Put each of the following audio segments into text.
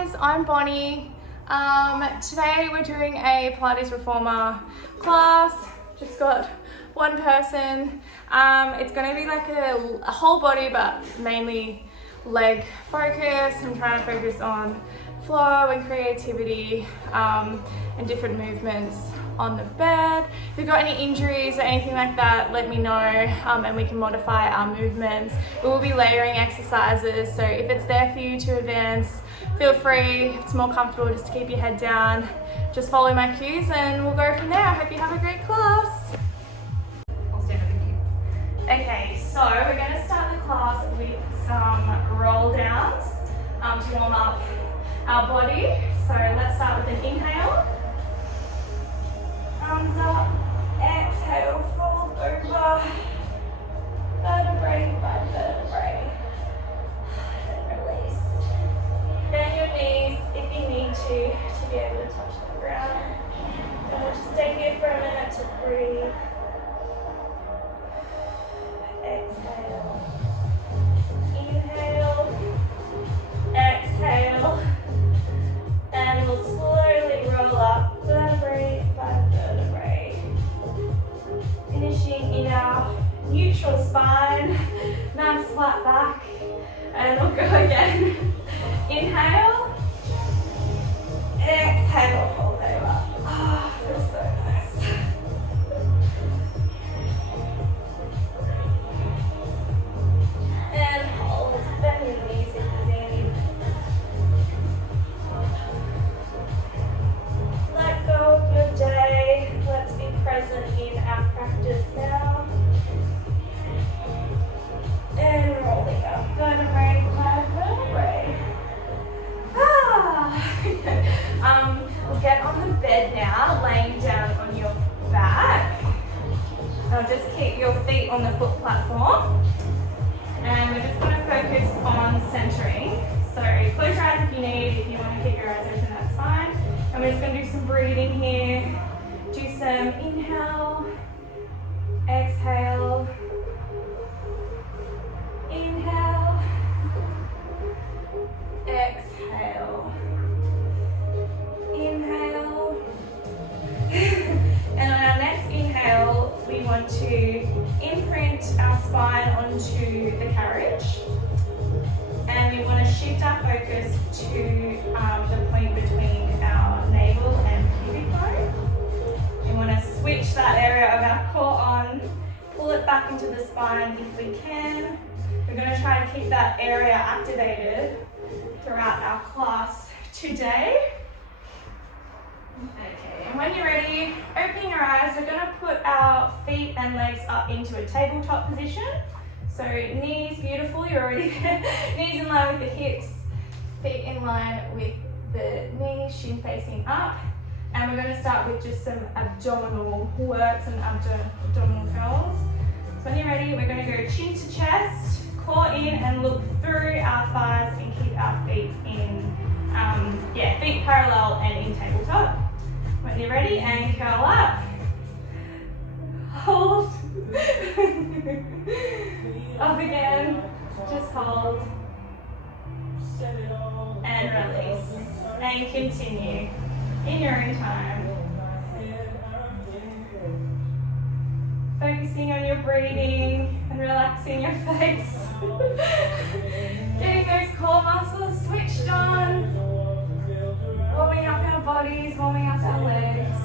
guys, I'm Bonnie. Today we're doing a Pilates Reformer class. Just got one person. It's going to be like a whole body but mainly leg focus. I'm trying to focus on flow and creativity and different movements on the bed. If you've got any injuries or anything like that, let me know and we can modify our movements. We will be layering exercises, so if it's there for you to advance, feel free. It's more comfortable just to keep your head down. Just follow my cues and we'll go from there. I hope you have a great class. I'll stand up with you. Okay, so we're going to start the class with some roll downs to warm up our body. So let's start with an inhale. Arms up, exhale, fold over, vertebrae by vertebrae, and release. Bend your knees if you need to be able to touch the ground. And we'll just stay here for a minute to breathe. Exhale, inhale, exhale, and we'll slowly roll up vertebrae by vertebrae, finishing in our neutral spine, nice flat back, and we'll go again. Inhale, exhale, fold over. Ah, oh, feels so nice. And hold, bend your knees if you need. Let go of your day. Let's be present in our practice now. And rolling up vertebrae by vertebrae. We'll get on the bed now, laying down on your back. Just keep your feet on the foot platform. And we're just going to focus on centering. So close your eyes if you need. If you want to keep your eyes open, that's fine. And we're just going to do some breathing here. Do some inhale, exhale, inhale, exhale, inhale. And on our next inhale, we want to imprint our spine onto the carriage. And we want to shift our focus to the point between our navel and pubic bone. We want to switch that area of our core on, pull it back into the spine if we can. We're going to try and keep that area activated throughout our class today. Okay, and when you're ready, opening your eyes, we're going to put our feet and legs up into a tabletop position. So knees, beautiful, you're already there. Knees in line with the hips, feet in line with the knees, shin facing up. And we're going to start with just some abdominal work, some abdominal curls. So when you're ready, we're going to go chin to chest, core in and look through our thighs and keep our feet in, feet parallel and in tabletop. When you're ready, and curl up. Hold. Up again, just hold. And release. And continue in your own time. Focusing on your breathing and relaxing your face. Getting those core muscles switched on. Warming up our bodies, warming up our legs.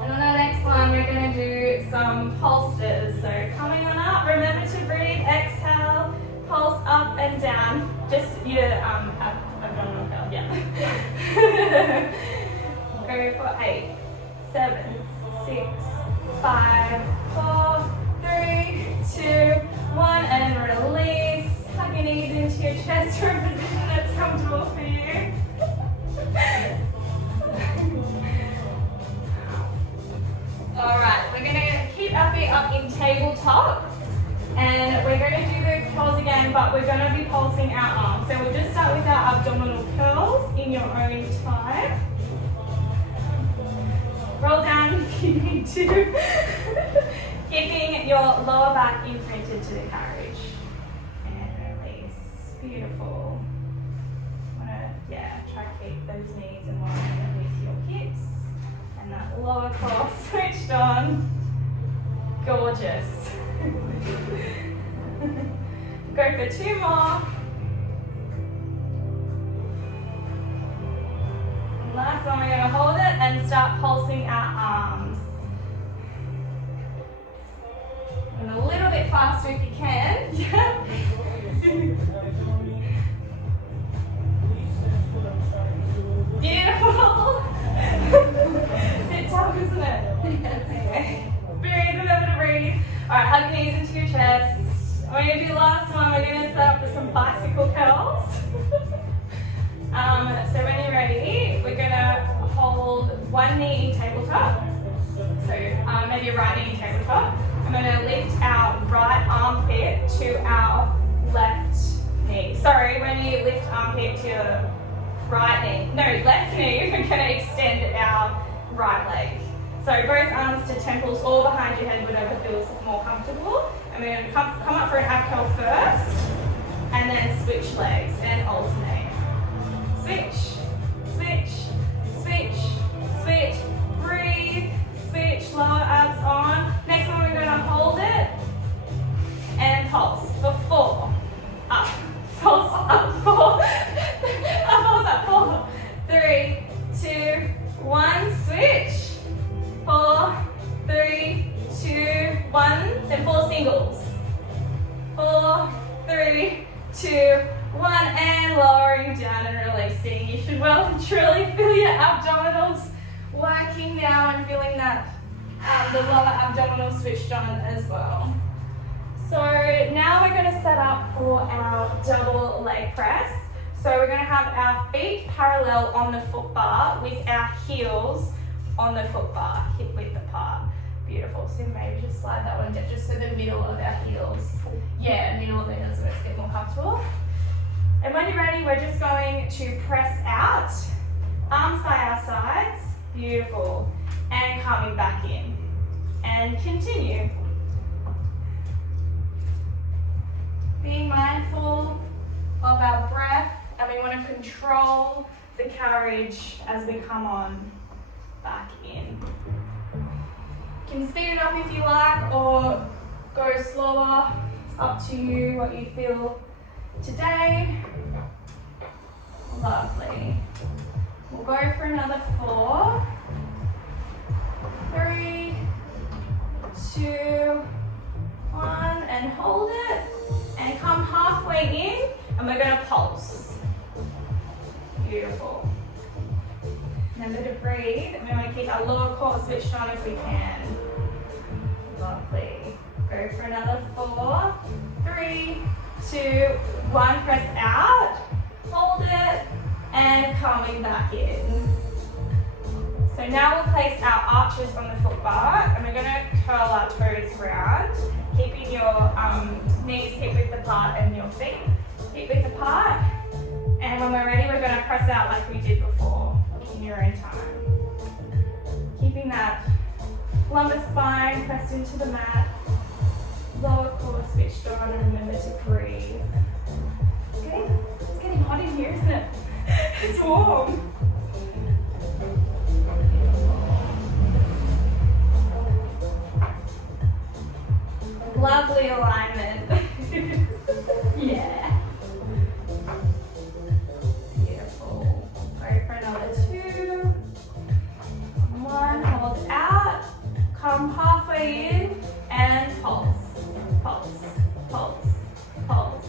And on our next one, we're going to do some pulses. So coming on up, remember to breathe, exhale, pulse up and down. Just your abdominal curl, yeah. Go for 8, 7, 6, 5, 4, 3, 2, 1, and release. Hug your knees into your chest for a position that's comfortable for you. Alright, we're going to keep our feet up in tabletop and we're going to do the curls again, but we're going to be pulsing our arms. So we'll just start with our abdominal curls in your own time. Roll down if you need to. Keeping your lower back imprinted to the carriage. And release. down. Gorgeous. Go for 2 more. Last one, we're going to hold it and start pulsing our arms. And a little bit faster if you can. Beautiful. Bit tough, isn't it? Okay. Breathe, remember to breathe. Alright, hug your knees into your chest. We're going to do the last one. We're going to set up for some bicycle curls. So when you're ready, we're going to hold one knee in tabletop. So maybe a right knee in tabletop. I'm going to lift our right armpit to our left knee. Sorry, when you lift armpit to your right knee, no, left knee, we're going to extend our right leg. So both arms to temples or behind your head, whatever feels more comfortable. And we're going to come up for an ab curl first, and then switch legs and alternate. Switch, switch, switch, switch, breathe, switch, lower abs on. Next one we're going to hold it and pulse for 4, up, pulse, up, 4, up, pulse, up, 4, 3, 2, 1, switch, 4, 3, 2, 1, then 4 singles, 4, 3, 2, 1, and lowering down and releasing. You should well and truly feel your abdominals working now and feeling that the lower abdominal switched on as well. So now we're going to set up for our double leg press. So we're going to have our feet parallel on the foot bar with our heels on the foot bar, hip width apart. Beautiful. So maybe just slide that one down just so the middle of our heels. Yeah, middle of the heels, so let's get more comfortable. And when you're ready, we're just going to press out, arms by our sides, beautiful, and coming back in, and continue. Being mindful of our breath, and we want to control the carriage as we come on back in. You can speed it up if you like, or go slower. It's up to you what you feel today. Lovely. We'll go for another 4, 3, 2, 1, and hold it. And come halfway in, and we're going to pulse. Beautiful. Remember to breathe, and we want to keep our lower core switched on if we can. Lovely. Go for another 4, 3, 2, 1, press out, hold it, and coming back in. So now we'll place our arches on the foot bar, and we're going to curl our toes round, keeping your knees hip width apart and your feet hip width apart. And when we're ready, we're going to press out like we did before, in your own time. Keeping that lumbar spine pressed into the mat, lower core switched on, and remember to breathe. Okay, it's getting hot in here, isn't it? It's warm. Lovely alignment. Yeah. Beautiful. Go for another 2. 1, hold out. Come halfway in and pulse. Pulse, pulse, pulse.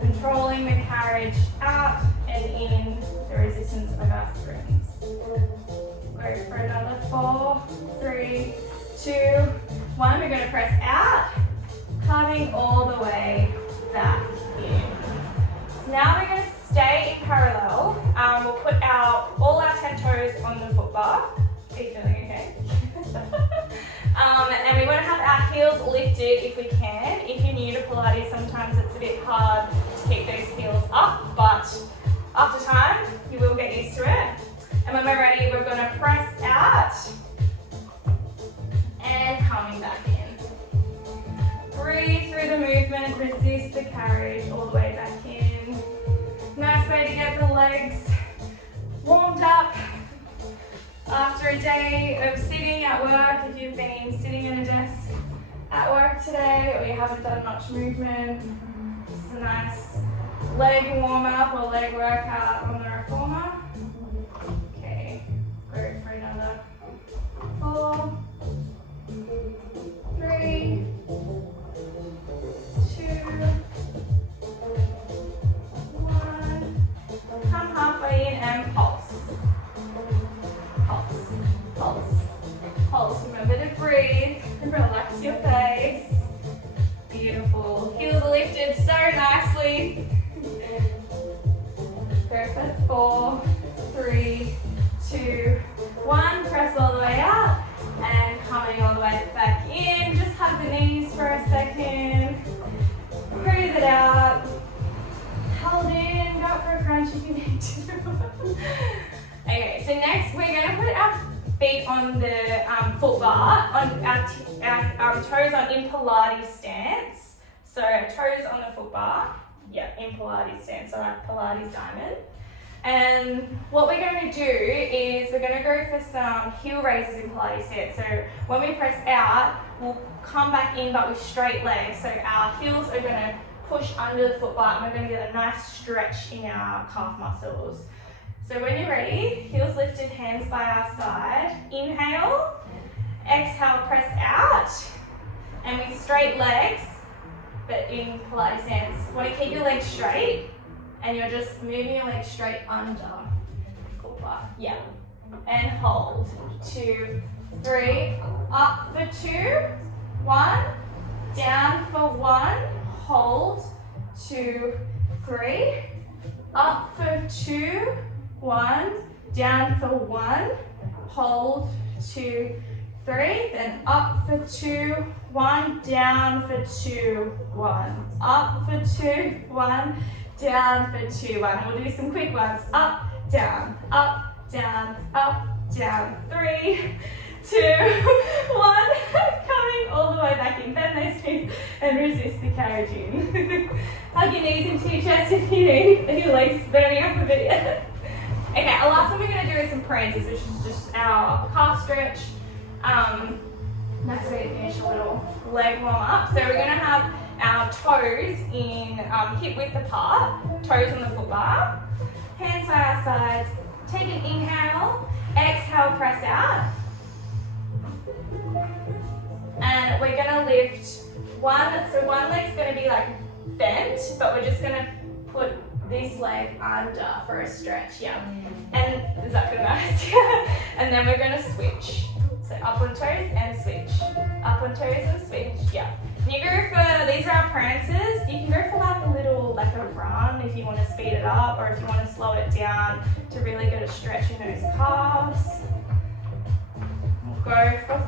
Controlling the carriage out and in the resistance of our springs. Go for another 4, 3, 2, 1. We're going to press out, coming all the way back in. Now we're going to stay in parallel. We'll put all our 10 toes on the foot bar. Are you feeling okay? And we want to have our heels lifted if we can. If you're new to Pilates, sometimes it's a bit hard to keep those heels up, but after time, you will get used to it. And when we're ready, we're going to press out and coming back in. Breathe through the movement, resist the carriage all the way back in. Nice way to get the legs warmed up. After a day of sitting at work, if you've been sitting at a desk at work today or you haven't done much movement, just a nice leg warm up or leg workout on the reformer. Okay, go for another 4, 3, 2, 1. Come halfway in and pulse. Pulse, pulse, pulse. Remember to breathe and relax your face. Beautiful. Heels are lifted so nicely. Perfect. 4, 3, 2, 1. Press all the way out and coming all the way back in. Just hug the knees for a second. Breathe it out. Hold in. Go for a crunch if you need to. Okay, so next we're going to put our feet on the foot bar, on our toes are in Pilates stance. So toes on the foot bar, yeah, in Pilates stance, so like Pilates diamond. And what we're going to do is we're going to go for some heel raises in Pilates stance. So when we press out, we'll come back in but with straight legs. So our heels are going to push under the foot bar and we're going to get a nice stretch in our calf muscles. So when you're ready, heels lifted, hands by our side. Inhale, exhale, press out. And with straight legs, but in Pilates stance, you want to keep your legs straight and you're just moving your legs straight under. Foot bar. Yeah. And hold. 2, 3, up for 2, 1, down for 1, hold, 2, 3, up for 2, 1, down for 1, hold, 2, 3, then up for 2, 1, down for 2, 1, up for 2, 1, down for 2, 1. We'll do some quick ones. Up, down, up, down, up, down. 3, 2, 1. Coming all the way back in. Bend those knees and resist the carriage in. Hug your knees into your chest if you need. If your legs burning up a bit yet. Okay, the last one we're going to do is some prances, which is just our calf stretch. Next way to finish a little leg warm up. So we're going to have our toes in hip width apart, toes on the foot bar, hands by our sides. Take an inhale, exhale, press out. And we're going to lift one, so one leg's going to be like bent, but we're just going to put this leg under for a stretch, yeah. And does that feel nice? And then we're going to switch. So up on toes and switch. Up on toes and switch, yeah. And you go for, these are our prances. You can go for like a little, like a run if you want to speed it up or if you want to slow it down to really get a stretch in those calves. We'll go for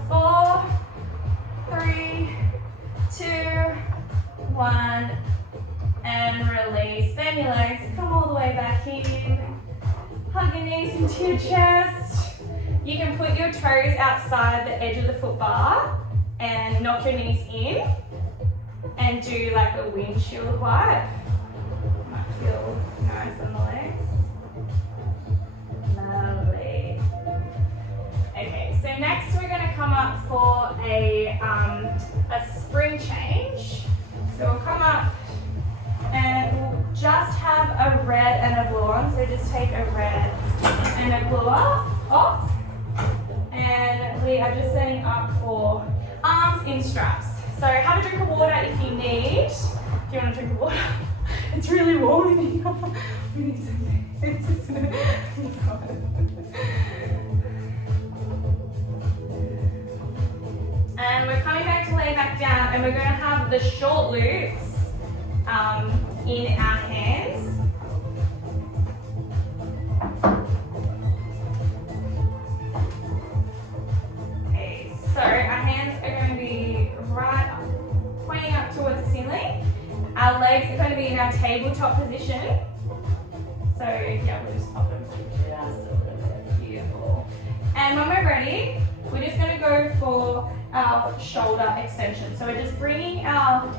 4, 3, 2, 1. And release. Bend your legs, come all the way back in. Hug your knees into your chest. You can put your toes outside the edge of the foot bar and knock your knees in and do like a windshield wipe. Might feel nice on the legs. Lovely. Okay, so next we're going to come up for a spring change. So we'll come up and we'll just have a red and a blue on. So just take a red and a blue off. And we are just setting up for arms in straps. So have a drink of water if you need. Do you want a drink of water? It's really warm in here. We need something. And we're coming back to lay back down and we're going to have the short loops in our hands. Okay, so our hands are going to be right up, pointing up towards the ceiling. Our legs are going to be in our tabletop position. So yeah, we'll just pop them just a little bit. Beautiful. And when we're ready, we're just going to go for our shoulder extension. So we're just bringing our